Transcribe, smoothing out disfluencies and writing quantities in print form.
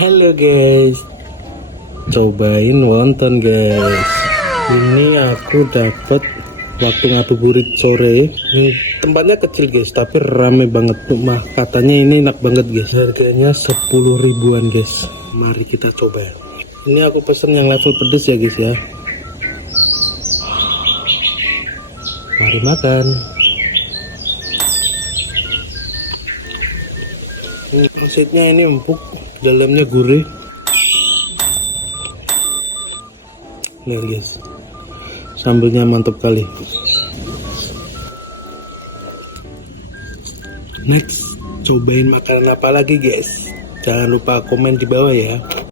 Halo guys, cobain wonton guys. Ini aku dapat waktu ngabuburit sore. Ini tempatnya kecil guys, tapi rame banget tuh mah. Katanya ini enak banget guys. Harganya 10 ribuan guys. Mari kita coba. Ini aku pesen yang level pedes ya guys ya. Mari makan. Kulit-kulitnya ini empuk, dalamnya gurih. Lihat guys, sambelnya mantap kali. Next, cobain makanan apa lagi guys? Jangan lupa komen di bawah ya.